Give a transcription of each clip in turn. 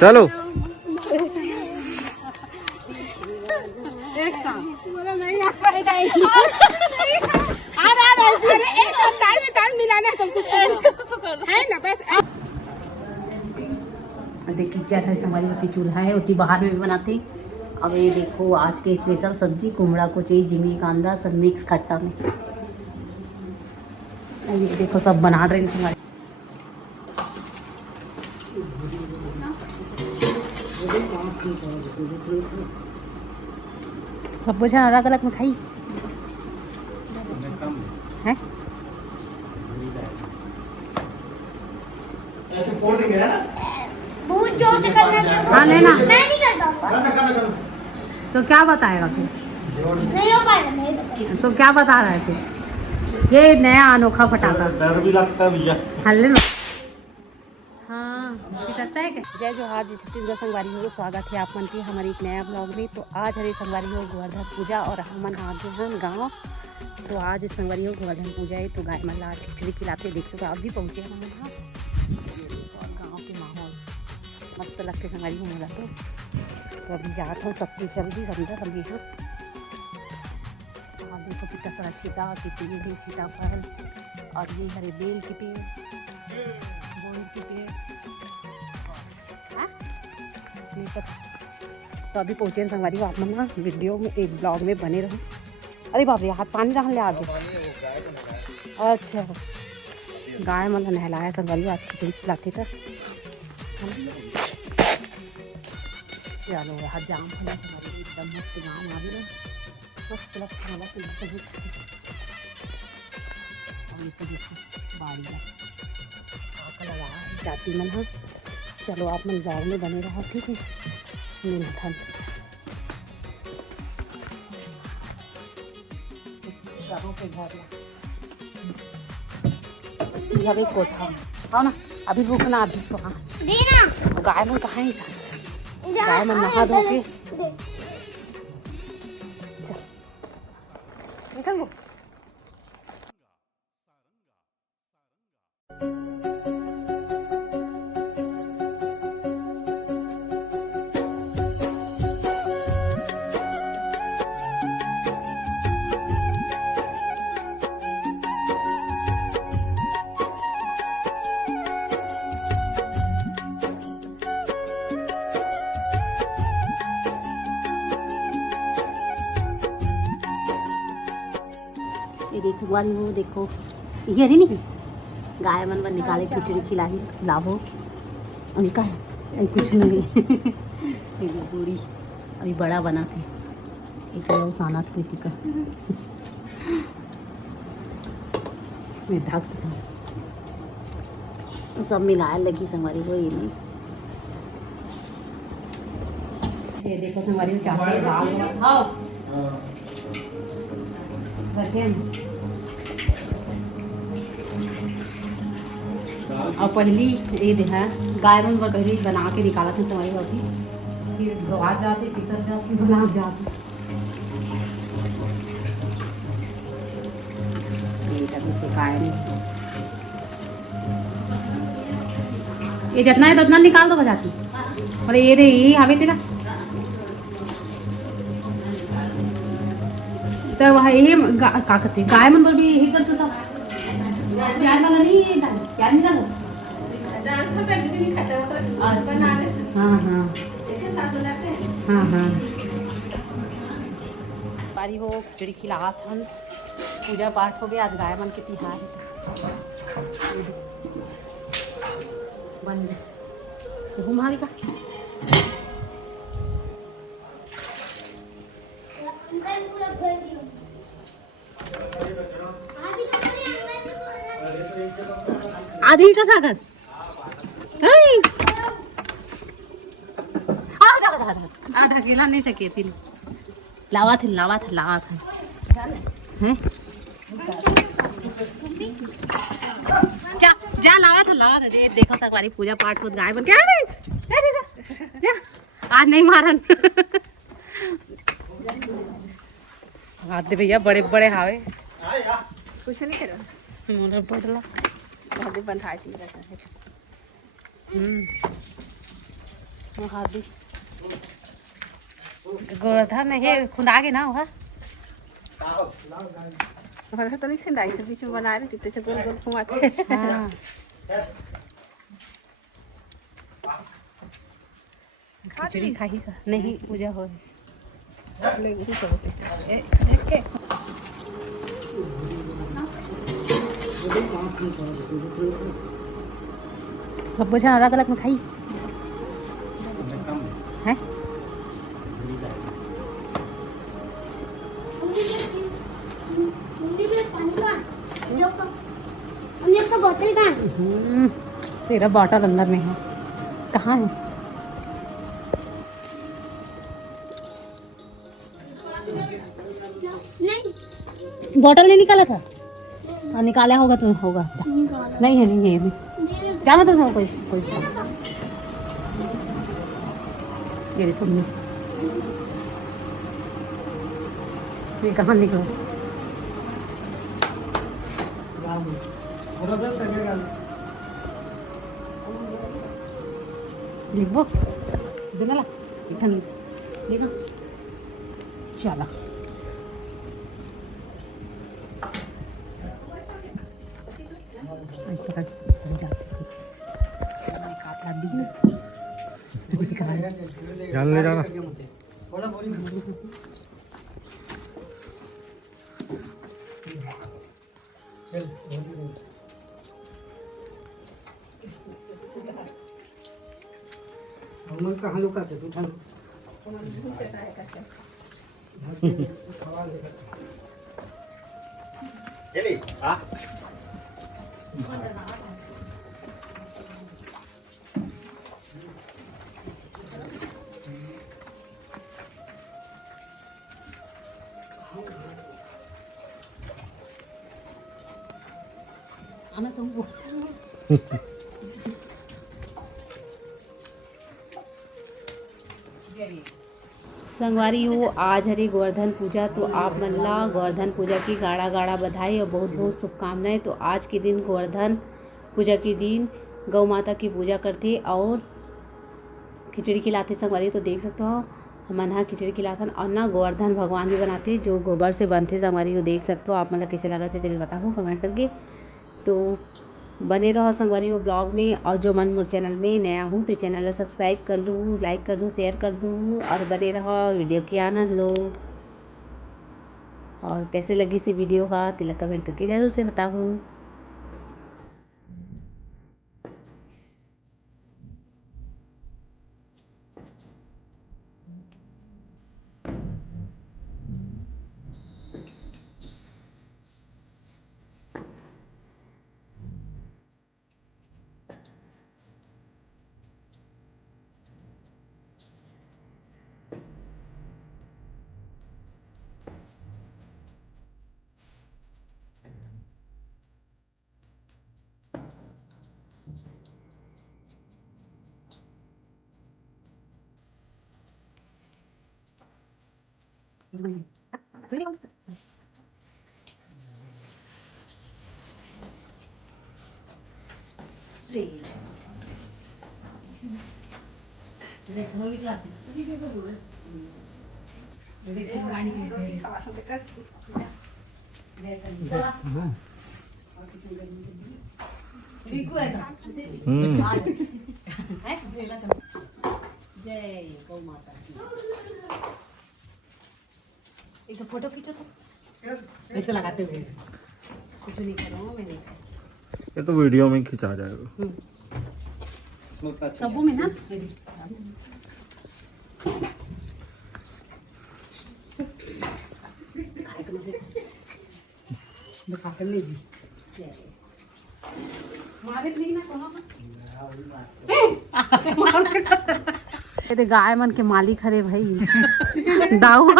चलो देखिए क्या है हमारी होती चूल्हा है होती बाहर में भी बनाते। अब ये देखो आज के स्पेशल सब्जी कुमड़ा कुची जिमी कांदा सब मिक्स खट्टा में। ये देखो सब बना रहे हैं हमारे। सब कुछ अलग अलग में खाई है। बहुत जोर से करना। हाँ लेना। मैं नहीं कर पाऊंगा। तो क्या बताएगा फिर? नहीं हो पाएगा, नहीं हो पाएगा। तो क्या बता रहा है फिर? ये नया अनोखा फटाखा डर भी लगता है भैया। हल्ले लो। हाँ है क्या? जय जोहार जी छत्तीसगढ़ संगवारी हो स्वागत है आप मन की हमारे एक नया ब्लॉग में। तो आज हरे संगवारी हो गोवर्धन पूजा और हमन आते हैं गाँव। तो आज संगवारी हो गोवर्धन पूजा है तो गाय मन आज खिचड़ी खिलाते देख सको अभी पहुँचे हम यहाँ। और गाँव के माहौल मस्त लगते संगवारी हो मिला तो अभी जाता हूँ सब कुछ जल्दी समझा हम यहाँ। और देखो कितना सारा छीटा पेड़ सीताफल और ये हरे बेल के पेड़ बोल के पेड़। तो अभी पहुँचे संगवारी आप मन ना वीडियो में एक ब्लॉग में बने रहो। अरे बाप रे हाथ पानी रहा ले आगे। अच्छा गाय मन नहलाया संगवारी आज खिचड़ी खिलाते तो चलो यहाँ जाम होना संगवारी एकदम मस्त गाँव में आगे मस्त लगता है बाड़ी लगा चाची मन हाँ। चलो आप मन ब्लॉग में बने रहो ठीक है। मिलता के घर एक कोठा आओ ना अभी रुकना अभी तो हाँ गाय मन कहाँ है गाय मन नहा धो के निकल गो। ये देख सुगवारी हो देखो ये हरी नहीं गाय मन बन निकाले खिचड़ी खिलाओ अभी का है कुछ नहीं। ये बूढ़ी अभी बड़ा बना थे एक उसाना थी का मैं ढक सब मिलाए लगी संगवारी हो ये नहीं। ये देखो संगवारी चाहते दाल खाओ और पहली ये देखा गाय मन पहले बना के निकाला था समाई होती फिर धोआ जाते पिसत जाती बना जाते ये जितना है तो उतना निकाल दो जाती अरे ये रे यही आवे तेरा तो वह यही का करते गाय मन बोल भी यही करते था गाय वाला नहीं क्या निकालो हाँ हाँ हाँ हाँ बारी हो खिचड़ी खिला था पूजा पाठ हो गया आज गाय मन के तिहार है बंद घुमा का आज ही का सागर आधा गिला नहीं सके थी लावा था हैं जा लावा था दे देखो संगवारी पूजा पाठ हो गाय बन के जा आज नहीं मारन हाथ दे भैया बड़े बड़े हावे कुछ नहीं करो मोर पड़ला आगे बंधाई थी हादी गोवर्धन है खुदा के ना हुआ तो नहीं खिंदाई से बीच में बना रही थी से गोल गोल घुमाते हाँ खिचड़ी खाई का नहीं पूजा हो सब कुछ अलग अलग में खाई है बोतल कहाँ है? तेरा बॉटल अंदर में है कहाँ है नहीं बॉटल नहीं निकाला था हाँ निकाला होगा तो होगा नहीं है नहीं है ये भी क्या मतलब है कोई कोई मेरी सुनिए ये कहाँ निकला लिखो जनाला इथन लिखा चला जान ले जाना कहाँ लुकाते तू ठंड आना तुमको संगवारी हो आज हरे गोवर्धन पूजा तो आप मल्ला गोवर्धन पूजा की गाढ़ा गाढ़ा बधाई और बहुत बहुत शुभकामनाएं। तो आज के दिन गोवर्धन पूजा के दिन गौ माता की पूजा करते और खिचड़ी खिलाते संगवारी। तो देख सकते हो हम यहाँ खिचड़ी खिलाते और ना गोवर्धन भगवान भी बनाते जो गोबर से बनते संगवारी को देख सकते हो आप मतलब कैसे लगा थे तेरे बताओ कमेंट करके। तो बने रहो संगवारी वो ब्लॉग में और जो मन मोर चैनल में नया हूँ तो चैनल को सब्सक्राइब कर लूँ लाइक कर दूँ शेयर कर दूँ और बने रहो वीडियो की आनंद लो। और कैसे लगी सी वीडियो का तिलक कमेंट करके जरूर से बताओ। जय गौ माता एक फोटो खींचो तो ऐसे लगाते हुए कुछ नहीं कर रहा हूँ मैंने ये तो वीडियो में खिंचा जाएगा सबों में ना ये गाय मन के मालिक हरे भाई दाऊ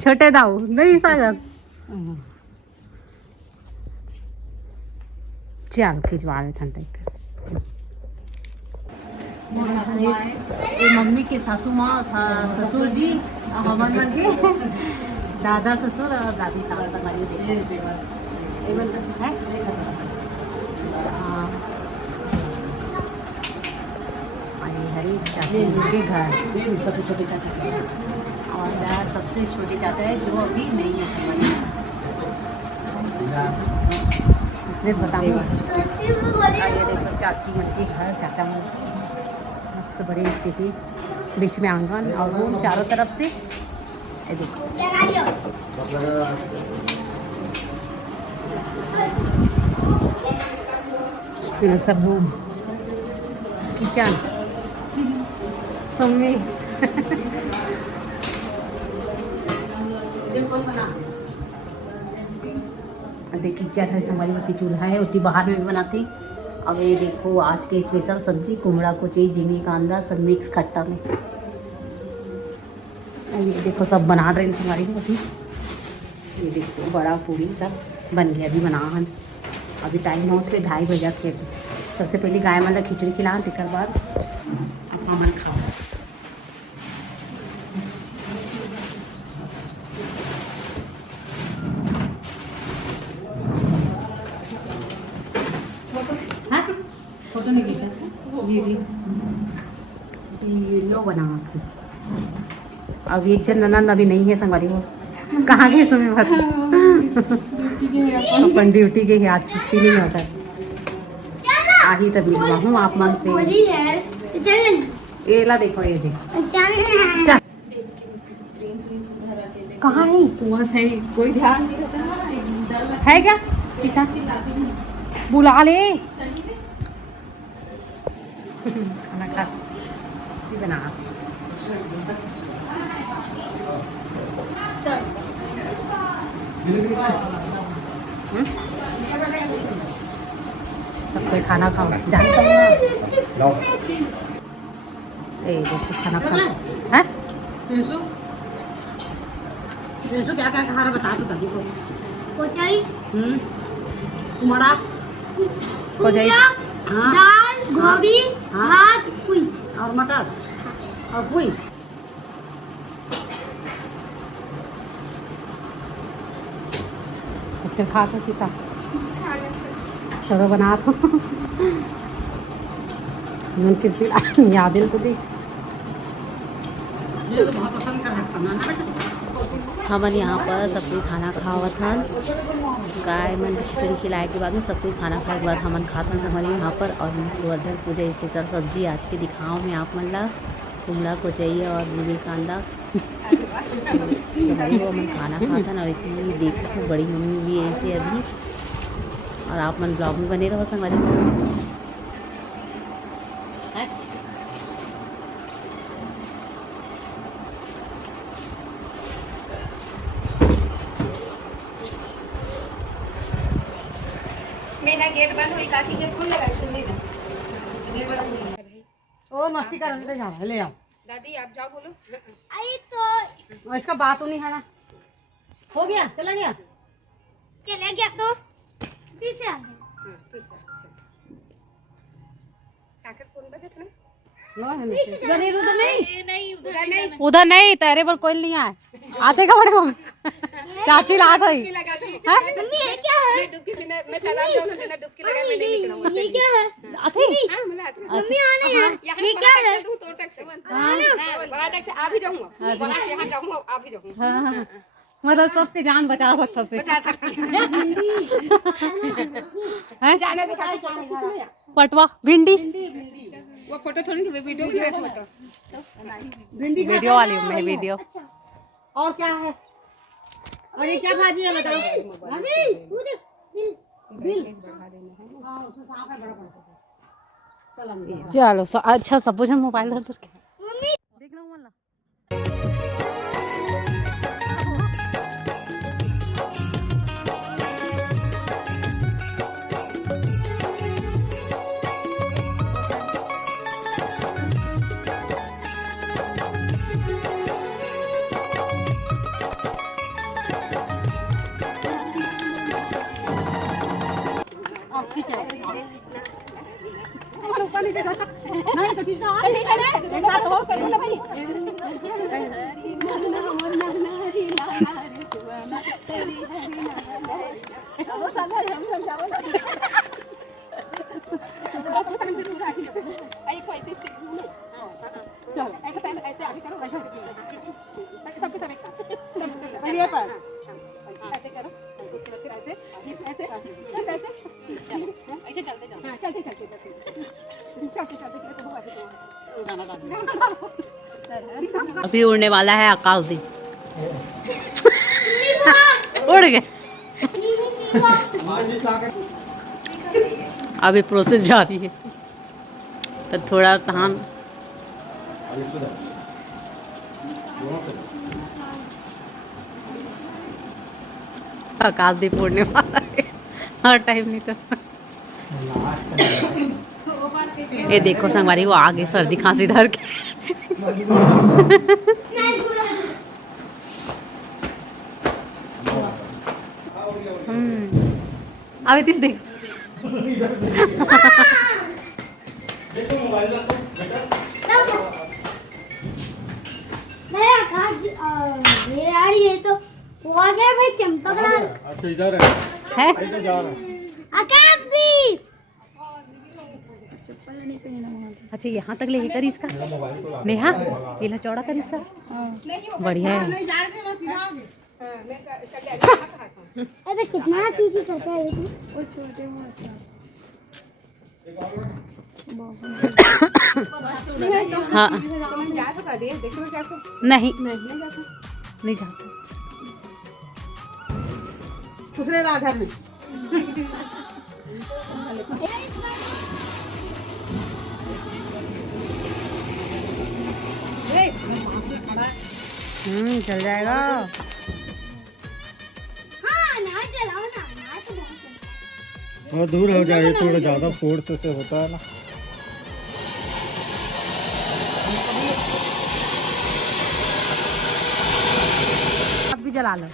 छोटे दाऊ नहीं सागर चल खिंचवा रहे ठंडा ये मम्मी के सासू माँ ससुर जी हमन मन के दादा ससुर और दादी सास हमारी है हरी चाची के घर सबसे छोटे चाचा और यार सबसे छोटे चाचा है जो अभी नहीं है हमारे। इसमें बताऊँगा। ये देखो चाची मन के घर, चाचा मन मस्त बड़े से ही बीच में आंगन और रूम चारों तरफ से। ये देखो ये सब रूम, किचन, सम्मी देखिए किचन है, हमारी होती चूल्हा है, उतनी बाहर में भी बनाती। अब ये देखो आज के स्पेशल सब्जी कुमड़ा कुची जिमी कांदा सब मिक्स खट्टा में। ये देखो सब बना रहे हैं हमारी होती। ये देखो बड़ा पूरी सब बन गया, अभी बना। अभी टाइम हो थे 2:30 बजे थे। सबसे पहले गाय मतलब खिचड़ी खिला, तकर बाद अपना मन खाओ। फोटो नहीं खींचा वीडियो बना थी। अब एक जन ननद अभी नहीं है संगवारी हो, कहाँ गए समय भर अपन ड्यूटी के आज छुट्टी नहीं होता। आही तब मिलवा हूँ आप मन से। ये ला देखो, ये देखो कहाँ है वहाँ से कोई ध्यान नहीं देता है क्या? किसा बुला ले खाना खा बना। सब कोई खाना खाओ, जानता हूँ खाना खा है। क्या क्या खा रहा बता तो दादी को। कोचाई, कुमड़ा, कोचाई, हाँ, दाल, गोभी, भात, पुई और मटर और पुई। अच्छा खा तो किसा चलो बना तो मन सिलसिला याद है तो देख। ये तो बहुत पसंद कर रहा खाना ना। हमन यहाँ पर सब कोई खाना खावत हन। गाय मन खिचड़ी खिलाए के बाद में सब कोई खाना खाए के बाद हमन खातन हमारे यहाँ पर। और गोवर्धन पूजा स्पेशल सब्जी आज के दिखाओ में आप मन ला कुमड़ा कोचई और जिमी कांदा हमारी वो मन खाना खातन। और इतनी देखते तो बड़ी मम्मी भी ऐसे अभी। और आप मन ब्लॉग में बने रहो संगवारी। मेरा गेट बंद हुई, काकी के फोन लगा सुनने का गेट बंद हुई। ओ मस्ती कर ले जा, ले आओ दादी आप जाओ बोलो। आई तो इसका बात नहीं है ना। हो गया, चला गया, चले गया तो फिर से आ गया। फिर से चल काके फोन बजे था ना। उधर नहीं तेरे पर कोई नहीं आए। आते का बड़े चाची ला सही। मम्मी ये क्या है? डुबकी बिना मैं तालाब जाऊँ ना डुबकी लगा मैं नहीं निकलूंगा। ये क्या है? आते हां मला आते मम्मी आने यार, ये क्या है? तू तोड़ तक से वहां तक से आ भी जाऊंगा, वहां से यहां जाऊंगा आ भी जाऊंगा। मतलब सबकी जान बचा सकता से बचा सकती है जाने दे काहे कुछ नहीं। पटवा भिंडी वो फोटो थोड़ी सी वीडियो भी है फोटो वीडियो वाली हूँ मैं वीडियो। और क्या है? और ये क्या भाजी है बताओ? बिल, वो देख, बिल। हाँ, उसमें सांप है बड़ा बड़ा। चल हम चलो अच्छा सब कुछ मोबाइल धर के मम्मी देख लो वाला। नहीं तो ठीक है। एक बात हो कर भाई। अरे कैसे स्टिक सबके सब एक साथ ये पर ऐसे करो उसके बाद फिर ऐसे ऐसे ऐसे चलते जाओ चलते चलते अभी उड़ने वाला है आकाशदीप। उड़ गए। अभी प्रोसेस जारी है तो थोड़ा धान आकाशदीप उड़ने वाला है हर टाइम नहीं तो। ये देखो संगवारी वो आगे सर्दी खांसी धर के अभी तीस देख यार ये तो वो आ गया भाई चंपक लाल अच्छा इधर है जा रहा है। आकाशदीप। अच्छा यहाँ तक ले कर इसका नेहा ये चौड़ा कर इसका बढ़िया है। नहीं जा रहे थे, बस गिराओगे। अरे कितना चीज करता है वो छोटे हाँ तुम जा तो कर दिए देखो क्या को नहीं नहीं जाता नहीं जाता। दूसरे ला घर में चल जाएगा। हाँ ना चलाओ ना चलाओ। और दूर हो जाए थोड़ा ज्यादा फोर्स से होता है ना। अब भी जला लो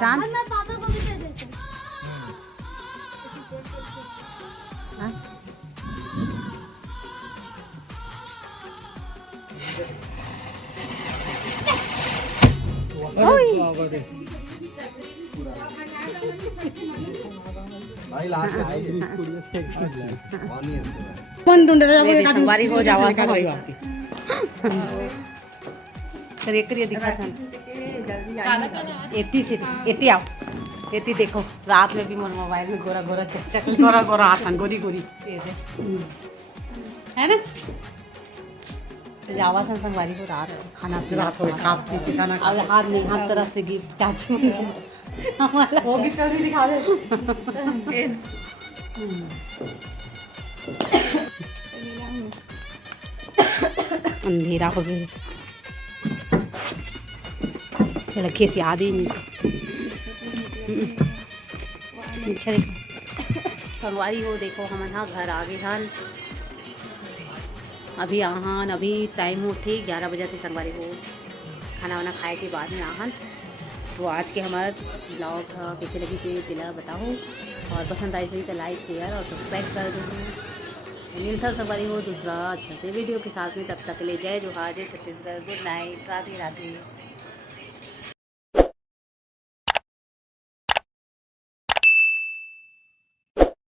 जान। मैं पापा को भी दे देती हूँ। हाँ? कौन ढूंढ रहा मेरी है? संगवारी हो जावा था चलिए करिए दिखा था एती से एती आओ एती देखो रात में भी मोर मोबाइल में गोरा गोरा चक गोरा गोरा आसन गोरी गोरी है ना। तो जावा था संगवारी को रात खाना पीना खा पी के खाना अब हाथ नहीं हाथ तरफ से गिफ्ट चाचू हमारा वो भी कर दिखा दे। अंधेरा हो गया चलो खेस याद ही नहीं अच्छा देखो संगवारी हो देखो हम यहाँ घर आ गए हन अभी यहाँ अभी टाइम हो थे 11 बजे थे संगवारी हो खाना वाना खाए के बाद में आहन। तो आज के हमारा ब्लॉग कैसे लगी से दिला बताओ और पसंद आई सही तो लाइक शेयर और सब्सक्राइब कर दो। मिलता संगवारी हो दूसरा अच्छा से वीडियो के साथ में तब तक ले जय जोहार जय छत्तीसगढ़ गुड नाइट राधे राधे।